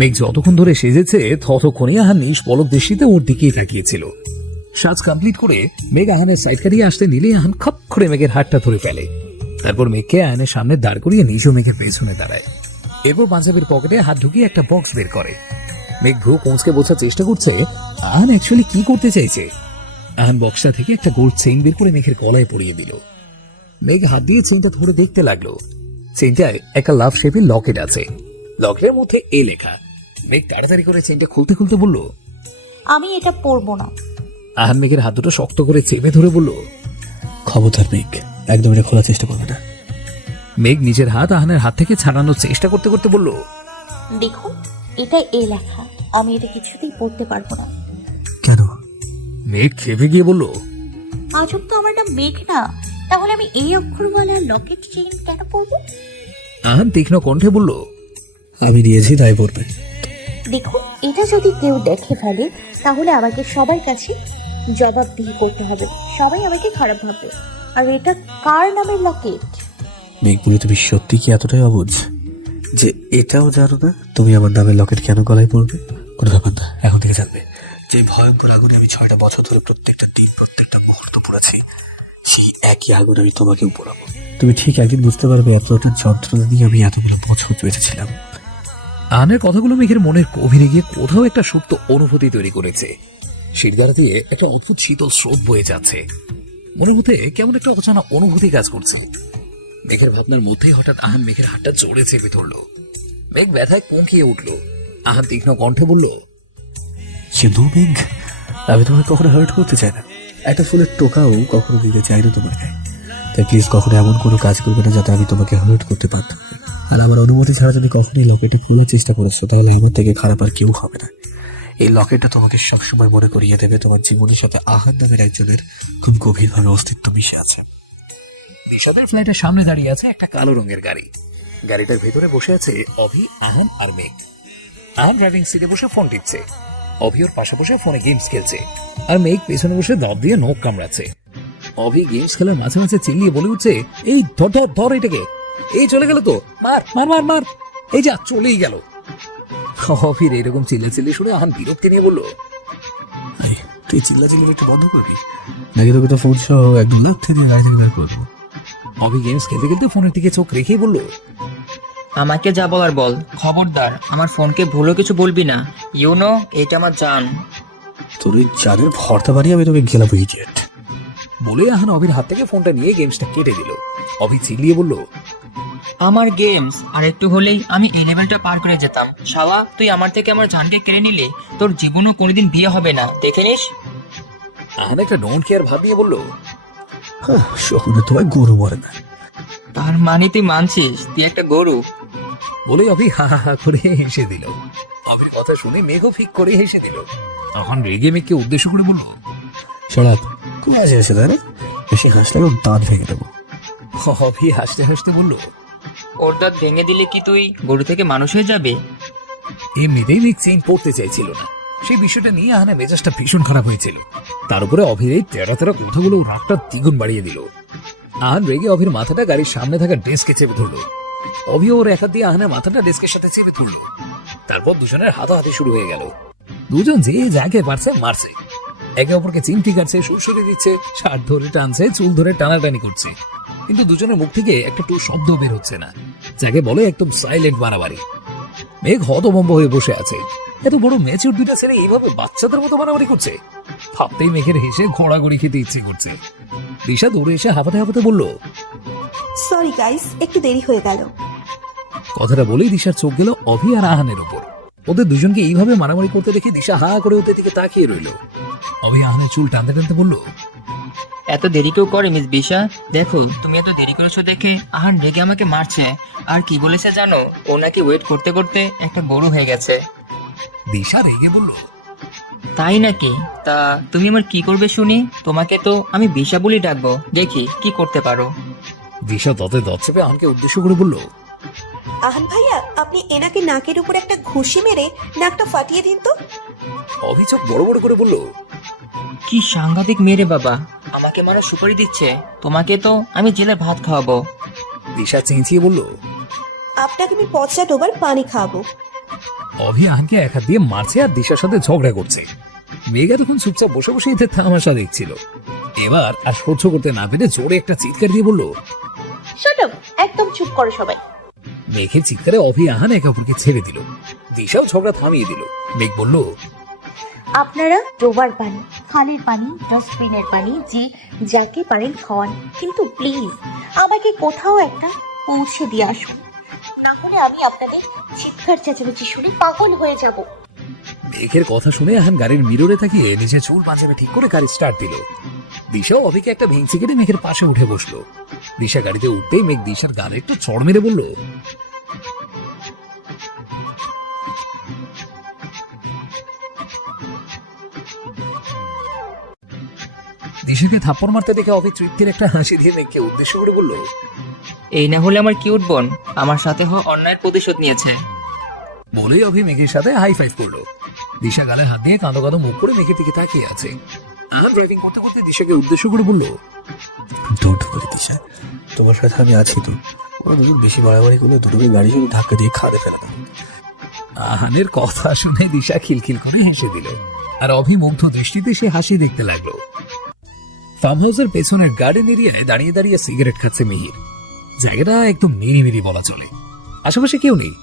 মেঘ যতক্ষণ ধরে সেজেছে ততক্ষণই আহান নিষ্পলক দৃষ্টিতে ওর দিকেই তাকিয়েছিল। সাজ কমপ্লিট করে মেঘ আহানের সাইড কাটিয়ে আসতে নিলে আহান খপ করে মেঘের হাতটা ধরে ফেলে। তারপর মেঘকে আহানের সামনে দাঁড় করিয়ে নিজেও মেঘের পেছনে দাঁড়ায়। এরপর পাঞ্জাবির পকেটে হাত ঢুকিয়ে একটা বক্স বের করে। মেঘ ভ্রু কোঁচকে বোঝার চেষ্টা করছে আহান অ্যাকচুয়ালি কি করতে চাইছে। আহান বক্সটা থেকে একটা গোল্ড চেইন বের করে মেঘের গলায় পরিয়ে দিল। মেঘ হাত দিয়ে চেইনটা ধরে দেখতে লাগলো। চেইনটায় একটা লাভ শেপের লকেট আছে, লকেটের মধ্যে এ লেখা। মেঘ তাড়াতাড়ি করে চেইনটা খুলতে খুলতে বলল, আমি এটা পরবো না। আহান মেঘের হাত দুটো শক্ত করে চেপে ধরে বলল, খবরদার মেঘ, একদম এটা খোলার চেষ্টা করবে না। মেঘ নিজের হাত আহানের হাত থেকে ছাড়ানোর চেষ্টা করতে করতে বলল, দেখুন এটা এ লেখা, আমি এটা কিছুতেই পড়তে পারবো না। কেন? মেঘ খেপে গিয়ে বলল, আজব তো, আমার নাম মেঘ না, তাহলে আমি এই অক্ষরওয়ালা লকেট চেইন কেন পরবো? আহান তীক্ষ্ণ কণ্ঠে বলল, আমি দিয়েছি তাই পড়বে। দেখুন এটা যদি কেউ দেখে ফেলে তাহলে আমাকে সবার কাছে জবাবদিহি করতে হবে, সবাই আমাকে খারাপ ভাববে। আর এটা কার নামের লকেট? মেঘ বলে তুমি সত্যি কি এতটাই অবুঝ যে এটাও জানো না তুমি আমার নামের লকেট কেন গলায় পড়বে? কোনো ব্যাপার না, এখন থেকে জানবে যে ভয়ঙ্কর আগুনে আমি 6টা বছর ধরে প্রত্যেকটা দিন প্রত্যেকটা মুহূর্ত পড়েছি, সেই একই আগুন আমি তোমাকেও পড়াবো। তুমি ঠিক একদিন বুঝতে পারবে এতটা যন্ত্রণা দিয়ে আমি এতগুলো বছর বেঁচেছিলাম। আহানের কথাগুলো মেঘের মনের গভীরে গিয়ে কোথাও একটা সুপ্ত অনুভূতি তৈরি করেছে। শিরদাঁড়া দিয়ে একটা অদ্ভুত শীতল স্রোত বয়ে যাচ্ছে। মনের মধ্যে কেমন একটা অজানা অনুভূতি কাজ করছে। মেঘের ভাবনার মধ্যে হঠাৎ আহান মেঘের হাতটা জোরে চেপে ধরল। মেঘ ব্যথায় কোঁকিয়ে উঠল। আহান তীক্ষ্ণ কণ্ঠে বলল, কিন্তু মেঘ, আমি তোমাকে কখনো হার্ট করতে চাই না, একটা ফুলের টোকাও কখনো দিতে চাই না তোমার গায়ে। তাই প্লিজ কখনো এমন কোনো কাজ করবে না যাতে আমি তোমাকে হার্ট করতে পারতাম। আর আমার অনুমতি ছাড়া যদি কখনোই লকেটে খোলার চেষ্টা করেছো তাহলে আমার থেকে খারাপ আর কেউ হবে না। এই লকেটটা তোমাকে সবসময় মনে করিয়ে দেবে তোমার জীবনের সাথে আহান নামের একজনের খুব গভীরভাবে অস্তিত্ব মিশে আছে। নিশাদের ফ্ল্যাটের সামনে দাঁড়িয়ে আছে একটা কালো রঙের গাড়ি। গাড়িটার ভেতরে বসে আছে অভি, আহান আর মেঘ। আহান ড্রাইভিং সিটে বসে ফোন টিপছে, অভি ওর পাশে বসে ফোনে গেমস খেলছে, আর মেঘ পেছনে বসে দাঁত দিয়ে নখ কামড়াচ্ছে। অভি গেমস খেলার মাঝে মাঝে চিল্লিয়ে বলে উঠছে, এই ধর ধর ধর এটাকে, এই চলে গেল তো, মার মার মার মার, এই যা চলেই গেল। অভির এরকম চিল্লাচিল্লি শুনে আহান বিরক্তি নিয়ে বলল, তুই চিল্লাচিল্লি একটু বন্ধ করবি নাকি তোকে তো ফোন সহ একদম লাথি দিয়ে গাড়ি থেকে বের করবো। অভি গেমস খেলতে খেলতে ফোনের দিকে চোখ রেখেই বলল, আমাকে যা বলার বল, খবরদার আমার ফোনকে ভুলো কিছু বলবি না। ইউনো এটা আমার জান। তোর ওই জানের ভর্তা বানিয়ে আমি তোকে গেলাম ইডিয়েট। বলে আহান অভির হাত থেকে ফোনটা নিয়ে গেমসটা কেটে দিল। অভি চিল্লিয়ে বলল, আমার গেমস আর একটু হলেই আমি এই লেভেলটা পার করে যেতাম। শালা তুই আমার থেকে আমার জানকে কেড়ে নিলে তোর জীবনও কোনোদিন বিয়ে হবে না, দেখে নিস। আহান একটা ডোন্ট কেয়ার ভাব নিয়ে বলল, শকুনে তোমায় গরু মরে না। তার মানে তুই মানছিস তুই একটা গরু? বলে অভি হা হা হা করে হেসে দিল। অভির কথা শুনে মেঘও ফিক করে হেসে দিল। তখন রেগে মেঘকে উদ্দেশ্য করে বলল, সরাব খুব হাসি আসে তাই না? বেশি হাসলে আমি দাঁত ভেঙে দেবো। অভি হাসতে হাসতে বলল, ওর দাঁত ভেঙে দিলে কি তুই গরু থেকে মানুষ হয়ে যাবে? এমনিতেই মেঘ চেইন পড়তে চাইছিল না। সেই বিষয়টা নিয়ে আহানের মেজাজটা ভীষণ খারাপ হয়েছিল। তার উপরে অভির এই তেরা তেরা কথাগুলো রাগটা দ্বিগুণ বাড়িয়ে দিল। আহান রেগে অভির মাথাটা গাড়ির সামনে থাকা ডেস্কে চেপে ধরল। অভি ওর এক হাত দিয়ে আহানের মাথাটা ডেস্কের সাথে চেপে ধরল। তারপর দুজনের হাতাহাতি শুরু হয়ে গেল। দুজন যে যাকে পারছে মারছে, একে অপরকে চিমটি কাটছে, সুরসুরি দিচ্ছে, শার্ট ধরে টানছে, চুল ধরে টানাটানি করছে। কিন্তু দুজনের মুখ থেকে একটা টু শব্দ বের হচ্ছে না, যাকে বলে একদম সাইলেন্ট মারামারি। মেঘ হতভম্ব হয়ে বসে আছে। এত বড় ম্যাচিউর দুইটা ছেলে এইভাবে বাচ্চাদের মতো মারামারি করছে। ভাবতেই মেঘের হেসে ঘোড়াঘড়ি খেতে ইচ্ছে করছে। দিশা দৌড়ে এসে হাঁপাতে হাঁপাতে বলল, সরি গাইস, একটু দেরি হয়ে গেল। কথাটা বলেই দিশার চোখ গেল অভি আর আহানের উপর। ওদের দুজনকে এইভাবে মারামারি করতে দেখে দিশা হা করে ওদের দিকে তাকিয়ে রইল। অভি আহানের চুল টানতে টানতে বলল, এত দেরি কেউ করে মিস বিশা? দেখো তুমি এত দেরি করেছো দেখে আহান রেগে আমাকে মারছে। আর কি বলেছে জানো? ও নাকি ওয়েট করতে করতে একটা গরু হয়ে গেছে। দিশা রেগে বলল, তাই নাকি? তা তুমি আমার কি করবে শুনি? তোমাকে তো আমি বিশা বলে ডাকবো, দেখি কি করতে পারো। দিশা দাঁতে দাঁত চেপে আহানকে উদ্দেশ্য করে বলল, আহান ভাইয়া, আপনি এনাকে নাকের উপর একটা ঘুষি মেরে নাকটা ফাটিয়ে দিন তো। অভি চোখ বড় বড় করে বলল, কি সাংঘাতিক মেরে বাবা, আমাকে মারা সুপারি দিচ্ছে। তোমাকে তো আমি জেলে ভাত খাওয়াবো। দিশা চেঁচিয়ে বলল, আপনাকে আমি ৫ ডোবার পানি খাওয়াবো। অভি আহানকে এক হাত দিয়ে মারছে আর দিশার সাথে ঝগড়া করছে। মেঘা তখন চুপচাপ বসে বসে এদের তামাশা দেখছিল। এবার আর সহ্য করতে না পেরে জোরে একটা চিৎকার দিয়ে বলল, শাট আপ, একদম চুপ করো সবাই। মেঘের চিৎকারে অভি আহান একে অপরকে ছেড়ে দিল। দিশাও ঝগড়া থামিয়ে দিল। মেঘ বলল, আপনারা ডোবার পানি, খালের পানি, ডাস্টবিনের পানি, যে যাকে পারেন খাওয়ান, কিন্তু প্লিজ আমাকে কোথাও একটা পৌঁছে দিয়ে আসুন, না হলে আমি আপনাদের চিৎকার চেঁচামেচি শুনে পাগল হয়ে যাব। মেঘের কথা শুনে আহান গাড়ির মিররে তাকিয়ে নিজের চুল পাঞ্জাবে ঠিক করে গাড়ি স্টার্ট দিল। দিশাও অভিকে একটা ভেঙচি কেটে মেঘের পাশে উঠে বসলো। দিশা গাড়িতে উঠতেই মেঘ দিশার গালে একটু চড় মেরে বলল, দিশাকে থাপ্পড় মারতে দেখে অভি তৃপ্তির একটা হাসি দিয়ে মেঘকে উদ্দেশ্য করে বলল, এই না হলে আমার কিউট বোন আমার সাথে হওয়া অন্যায়ের প্রতিশোধ নিয়েছে। বলেই অভি মেঘের সাথে হাই ফাইভ করলো। দিশা গালে হাত দিয়ে কাঁদো কাঁদো মুখ করে মেঘের দিকে তাকিয়ে আছে। আহান ড্রাইভিং করতে করতে দিশাকে উদ্দেশ্য করে বলল, ডোন্ট ওয়ারি দিশা, তোমার সাথে আমি আছি তো। ওরা দুজন বেশি বাড়াবাড়ি করলে দুটোকে গাড়ি শুধু ধাক্কা দিয়ে খাদে ফেলা দাও। আহানের কথা শুনে দিশা খিলখিল করে হেসে দিল, আর অভি মুগ্ধ দৃষ্টিতে সে হাসি দেখতে লাগলো। ফার্ম হাউসের পেছনের গার্ডেন এরিয়ায় দাঁড়িয়ে দাঁড়িয়ে সিগারেট খাচ্ছে মিহির। জায়গাটা একদম নিরিবিলি বলা চলে। আশেপাশে কেউ নেই।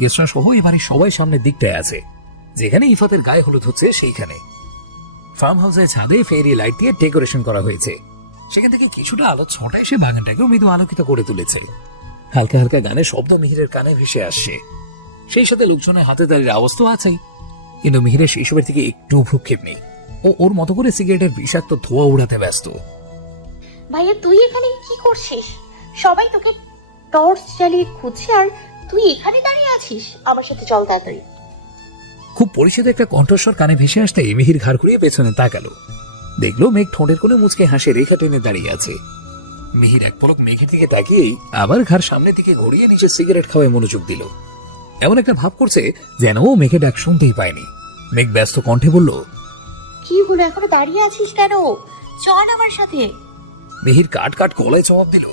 গেস্টরা সহ এবারে সবাই সামনের দিকটায় আছে, যেখানে ইফাতের গায়ে হলুদ হচ্ছে সেইখানে। ফার্ম হাউসের ছাদে ফেরি লাইট দিয়ে ডেকোরেশন করা হয়েছে। সেখান থেকে কিছুটা আলো ছটা এসে বাগানটাকেও মৃদু আলোকিত করে তুলেছে। হালকা হালকা গানের শব্দ মিহিরের কানে ভেসে আসছে। সেই সাথে লোকজনের হাতে তালির আওয়াজ তো আছেই, কিন্তু মিহিরের সেই সবের থেকে একটু ভ্রুক্ষেপ নেই। ও ওর মতো করে সিগারেটের বিষাক্ত ধোঁয়া উড়াতে ব্যস্ত। ভাইয়া তুই এখানে কি করছিস? সবাই তোকে টর্চ জ্বালিয়ে খুঁজছে আর তুই এখানে দাঁড়িয়ে আছিস। আমার সাথে চল তাড়াতাড়ি। খুব পরিচিত একটা কণ্ঠস্বর কানে ভেসে আসতে মিহির ঘাড় ঘুরিয়ে পেছনে তাকালো। দেখলো মেঘ ঠোঁটের কোণে মুচকে হাসে রেখা টেনে দাঁড়িয়ে আছে। মিহির এক পলক মেঘের দিকে তাকিয়েই আবার ঘাড় সামনের দিকে ঘুরিয়ে নিজের সিগারেট খাওয়ায় মনোযোগ দিল। এমন একটা ভাব করছে যেন ও মেঘে ডাক শুনতেই পায়নি। মেঘ ব্যস্ত কণ্ঠে বলল, কি হলো, এখনো দাঁড়িয়ে আছিস কেন? চল আমার সাথে। মিহির কাট কাট গলায় জবাব দিল,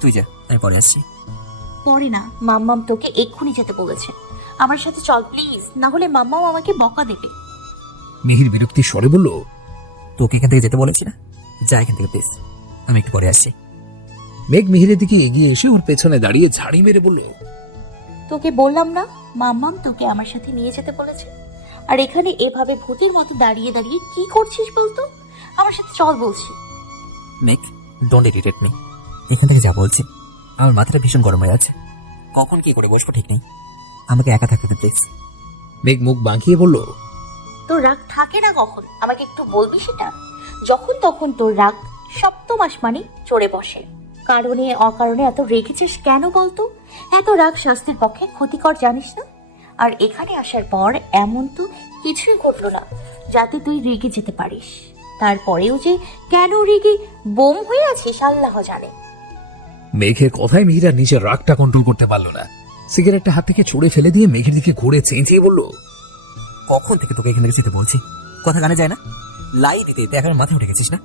তুই যা, আমি পরে আসছি। পরে না, মাম্মাম তোকে এক্ষুনি যেতে বলেছে। আমার সাথে চল প্লিজ, না হলে মাম্মাও আমাকে বকা দেবে। মিহির বিরক্তির স্বরে বলল, তোকে এখান থেকে যেতে বলেছি না, যা এখান থেকে প্লিজ, আমি একটু পরে আসছি। মেঘ মিহিরের দিকে এগিয়ে এসে ওর পেছনে দাঁড়িয়ে ঝাড়ি মেরে বলল, তোকে বললাম না মাম্মাম তোকে আমার সাথে নিয়ে যেতে বলেছে। আর এখানে এভাবে ভূতের মতো দাঁড়িয়ে দাঁড়িয়ে কি করছিস বলতো? আমার সাথে চল বলছি। Make, don't irritate me. এখান থেকে যা বলছি। আমার মাথাটা ভীষণ গরম হয়ে আছে। কখন কি করে বসবো ঠিক নেই। আমাকে একা থাকতে দে প্লিজ। মেঘ মুখ বাঁকিয়ে বলল, তোর রাগ থাকে না কখন? আমাকে একটু বলবি সেটা। যখন তখন তোর রাগ সপ্তম আসমানে চড়ে বসে। কারণে অকারণে এত রেগেছিস কেন বলতো? এত রাগ স্বাস্থ্যের পক্ষে ক্ষতিকর জানিস না? আর এখানে আসার পর এমন তো কিছুই ঘটলো না যাতে তুই রেগে যেতে পারিস। তারপরেও যে কেন রেগে বোম হয়ে আছিস আল্লাহ জানে। মেঘের কথায় মিহির আর নিজের রাগটা কন্ট্রোল করতে পারল না। সিগারেটটা হাত থেকে ছুড়ে ফেলে দিয়ে মেঘের দিকে ঘুরে চেঁচিয়ে বলল, কখন থেকে তোকে এখান থেকে যেতে বলছি? কথা কানে যায় না? লাই দিতে দিতে এখন মাথায় উঠে গেছিস না?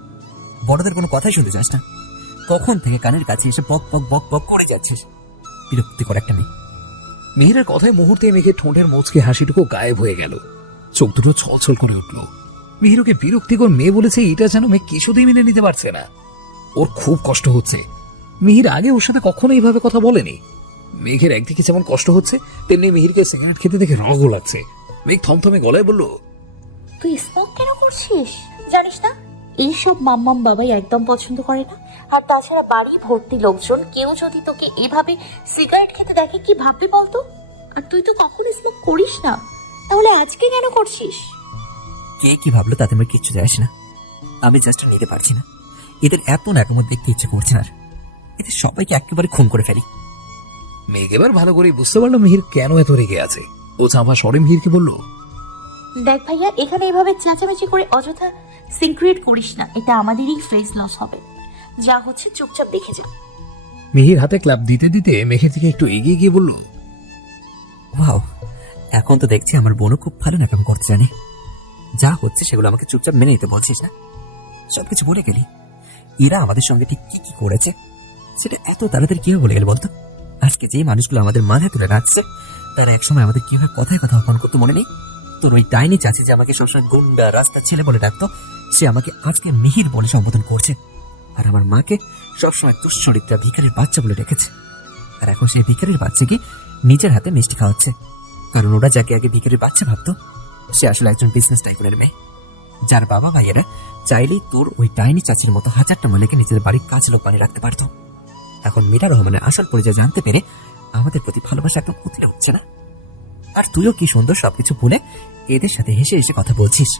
বড়দের কোনো কথাই শুনতে চাস না? কখন থেকে কানের কাছে এসে বক বক বক বক করে যাচ্ছিস? বিরক্তিকর একটা মেয়ে। মিহিরের কথায় মুহূর্তে মেঘের ঠোঁটের মুচকে হাসিটুকু গায়েব হয়ে গেল। চোখ দুটো ছলছল করে উঠল। মিহির ওকে বিরক্তিকর মেয়ে বলেছে, এটা যেন মেঘ কিছুতেই মেনে নিতে পারছে না। ওর খুব কষ্ট হচ্ছে। মিহির আগে ওর সাথে কখনো এইভাবে কথা বলেনি। মেঘের একদিকে যেমন কষ্ট হচ্ছে, তেমনি মিহিরকে সিগারেট খেতে দেখে রাগও লাগছে। মেঘ থমথমে গলায় বলল, তুই স্মোক কেন করছিস? জানিস না এইসব মাম্মাম বাবাই একদম পছন্দ করে না। আর তাছাড়া বাড়ি ভর্তি লোকজন, কেউ যদি তোকে এভাবে সিগারেট খেতে দেখে কি ভাববি বলতো? আর তুই তো কখনো স্মোক করিস না, তাহলে আজকে কেন করছিস? কে কি ভাবলো তাতে আমার কিচ্ছু যায় আসে না। আমি জাস্ট নিতে পারছি না। এদের এত নাকামত দেখতে ইচ্ছে করছে না। এদের সবাইকে একেবারে খুন করে ফেলি। মেঘ এবার ভালো করে বুঝতে পারলো মিহির কেন এত রেগে আছে। ও চাপা স্বরে মিহিরকে বলল, দেখ ভাইয়া, এখানে এভাবে চেঁচামেচি করে অযথা সিনক্রিয়েট করিস না। এটা আমাদেরই ফেস লস হবে। যা হচ্ছে চুপচাপ দেখে যা। মিহির হাতে ক্লাব দিতে দিতে মেঘের দিকে একটু এগিয়ে গিয়ে বলল, ওয়াও, এখন তো দেখছি আমার বোনও খুব ভালো নাকাম করতে জানে। যা হচ্ছে সেগুলো আমাকে চুপচাপ মেনে নিতে বলছিস না? সবকিছু বলে গেলি। এরা আমাদের সঙ্গে ঠিক কি কি করেছে সেটা এত তাড়াতাড়ি কিভাবে বলে গেল বলতো? আজকে যে মানুষগুলো আমাদের মাথায় তুলে রাখছে তার একসময় আমাদের কিভাবে কথায় কথা অপমান করতো মনে নেই? তোর ওই ডাইনি চাচি যে আমাকে সবসময় গুন্ডা রাস্তার ছেলে বলে ডাকতো, সে আমাকে আজকে মিহির বলে সম্বোধন করছে। আর আমার মাকে সবসময় দুশ্চরিত্রা ভিখারির বাচ্চা বলে ডেকেছে। আর এখন সেই ভিখারির বাচ্চাকে নিজের হাতে মিষ্টি খাওয়াচ্ছে, কারণ ওরা যাকে আগে ভিখারির বাচ্চা ভাবতো সে আসলে একজন বিজনেস টাইকুনের মেয়ে, যার বাবা ভাইয়েরা চাইলেই তোর ওই ডাইনি চাচির মতো হাজারটা মালিকে নিজের বাড়ির কাজ লোক বানিয়ে রাখতে পারতো। এখন মীরা রহমানের আসল পরিচয় জানতে পেরে আমাদের প্রতি ভালোবাসা একদম উতলে উঠছে না। আর তুইও কি সুন্দর সবকিছু ভুলে এদের সাথে হেসে হেসে কথা বলছিস।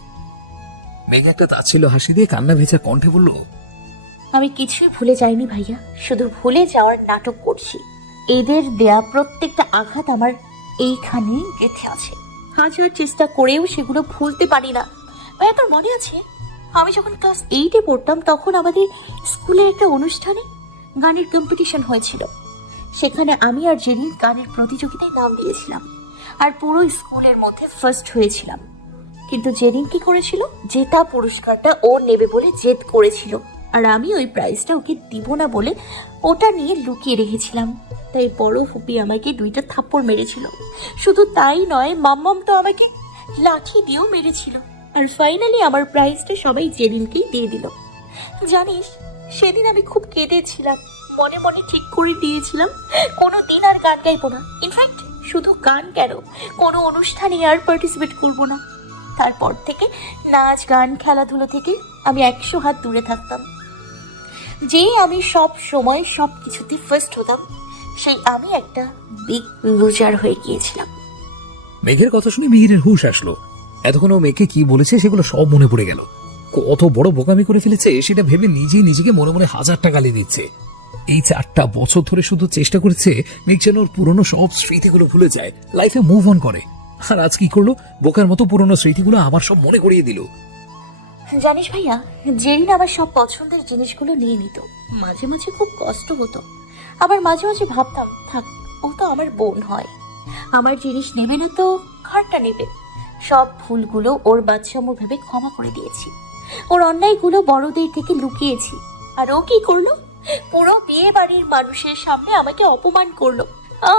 মেঘ একটা তাচ্ছিল হাসি দিয়ে কান্না ভেজা কণ্ঠে বলল, আমি কিছুই ভুলে যাইনি ভাইয়া, শুধু ভুলে যাওয়ার নাটক করছি। এদের দেয়া প্রত্যেকটা আঘাত আমার এইখানেই গেঁথে আছে। হাজার চেষ্টা করেও সেগুলো ভুলতে পারি না। ভাইয়া, তোর মনে আছে আমি যখন ক্লাস 8-এ পড়তাম তখন আমাদের স্কুলের একটা অনুষ্ঠানে গানের কম্পিটিশন হয়েছিল। সেখানে আমি আর জেরিন গানের প্রতিযোগিতায় নাম দিয়েছিলাম আর পুরো স্কুলের মধ্যে ফার্স্ট হয়েছিলাম। কিন্তু জেরিন কি করেছিল, জেতা পুরস্কারটা ও নেবে বলে জেদ করেছিল, আর আমি ওই প্রাইজটা ওকে দিব না বলে ওটা নিয়ে লুকিয়ে রেখেছিলাম। তাই বড় ফুপি আমাকে 2টা থাপ্পড় মেরেছিল। শুধু তাই নয়, মাম্মাম তো আমাকে লাঠি দিয়েও মেরেছিল। আর ফাইনালি আমার প্রাইজটা সবাই জেরিনকেই দিয়ে দিল। জানিস, সেদিন আমি খুব কেঁদেছিলাম। মনে মনে ঠিক করে দিয়েছিলাম কোনো দিন আর গান গাইবো না। ইনফ্যাক্ট শুধু গান কেন, কোনো অনুষ্ঠানে আর পার্টিসিপেট করবো না। তারপর থেকে নাচ গান খেলাধুলো থেকে আমি 100 হাত দূরে থাকতাম। যে আমি সব সময় সব কিছুতে ফার্স্ট হতাম, সেই আমি একটা বিগ লুজার হয়ে গিয়েছিলাম। মেঘের কথা শুনে মিহিরের হুঁশ আসলো। এতক্ষণ ও মেঘকে কি বলেছে সেগুলো সব মনে পড়ে গেল। কত বড় বোকামি করে ফেলেছে সেটা ভেবে নিজেই নিজেকে মনে মনে 1000টা গালি দিচ্ছে। এই 4টা বছর ধরে শুধু চেষ্টা করেছে মেঘ যেন ওর পুরনো সব স্মৃতিগুলো ভুলে যায়, লাইফে মুভ অন করে। আর আজ কি করলো, বোকার মতো পুরনো স্মৃতিগুলো আমার সব মনে করিয়ে দিল। জানিস ভাইয়া, জেরিন আমার সব পছন্দের জিনিসগুলো নিয়ে নিত। মাঝে মাঝে খুব কষ্ট হতো, আবার মাঝে মাঝে ভাবতাম থাক, ও তো আমার বোন হয়, আমার জিনিস নেবে না তো ঘরটা নেবে। সব ভুলগুলো ওর বাচ্চামো ভেবে ক্ষমা করে দিয়েছি। ওর অন্যায়গুলো বড়দের থেকে লুকিয়েছি। আর ও কি করলো, পুরো বিয়ে বাড়ির মানুষের সামনে আমাকে অপমান করলো,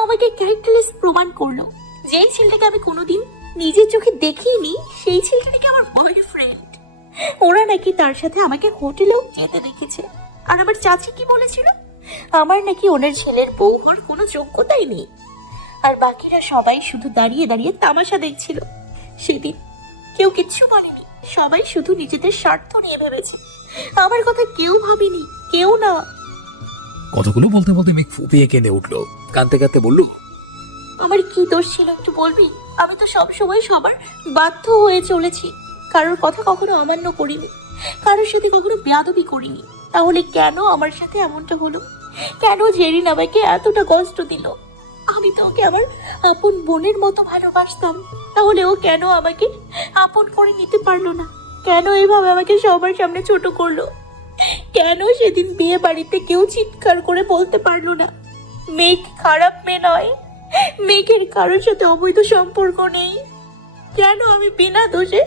আমাকে ক্যারেক্টারলেস প্রমাণ করলো। যেই ছেলেটাকে আমি কোনোদিন নিজের চোখে দেখিনি, সেই ছেলেটা নাকি আমার বয়ফ্রেন্ড। ওরা নাকি তার সাথে আমাকে হোটেলেও যেতে দেখেছে। আর আমার চাচি কি বলেছিল, আমার নাকি ওনার ছেলের বউ হওয়ার কোনো যোগ্যতাই নেই। আর বাকিরা সবাই শুধু দাঁড়িয়ে দাঁড়িয়ে তামাশা দেখছিল। সেদিন কেউ কিচ্ছু বলেনি, সবাই শুধু নিজেদের স্বার্থ নিয়ে ভেবেছে। আমার কথা কেউ ভাবেনি, কেউ না। কতগুলো বলতে বলতে মেঘ ফুপিয়ে কেঁদে উঠলো, কাঁদতে কাঁদতে বলল, আমার কি দোষ ছিল একটু বলবি? আমি তো সব সময় সবার বাধ্য হয়ে চলেছি, কারোর কথা কখনো অমান্য করিনি, কারোর সাথে কখনো বেয়াদবি করিনি। তাহলে কেন আমার সাথে এমনটা হলো? কেন জেরিন আমাকে এতটা কষ্ট দিল? আমি তো ওকে আমার আপন বোনের মতো ভালোবাসতাম, তাহলে ও কেন আমাকে আপন করে নিতে পারলো না? কেন এইভাবে আমাকে সবার সামনে ছোট করলো? কেন সেদিন বিয়ে বাড়িতে কেউ চিৎকার করে বলতে পারলো না মেঘ খারাপ মেয়ে নয়, মেঘের কারোর সাথে অবৈধ সম্পর্ক নেই? কেন আমি বিনা দোষে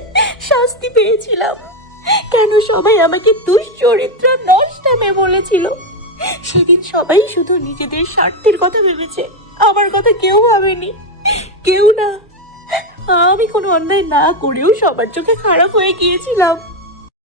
শাস্তি পেয়েছিলাম? কেন সবাই আমাকে দুশ্চরিত্র নষ্টা মেয়ে বলেছিল? সেদিন সবাই শুধু নিজেদের স্বার্থের কথা ভেবেছে, আমার কথা কেউ ভাবেনি, কেউ না। আমি কোনো অন্যায় না করেও সবার চোখে খারাপ হয়ে গিয়েছিলাম।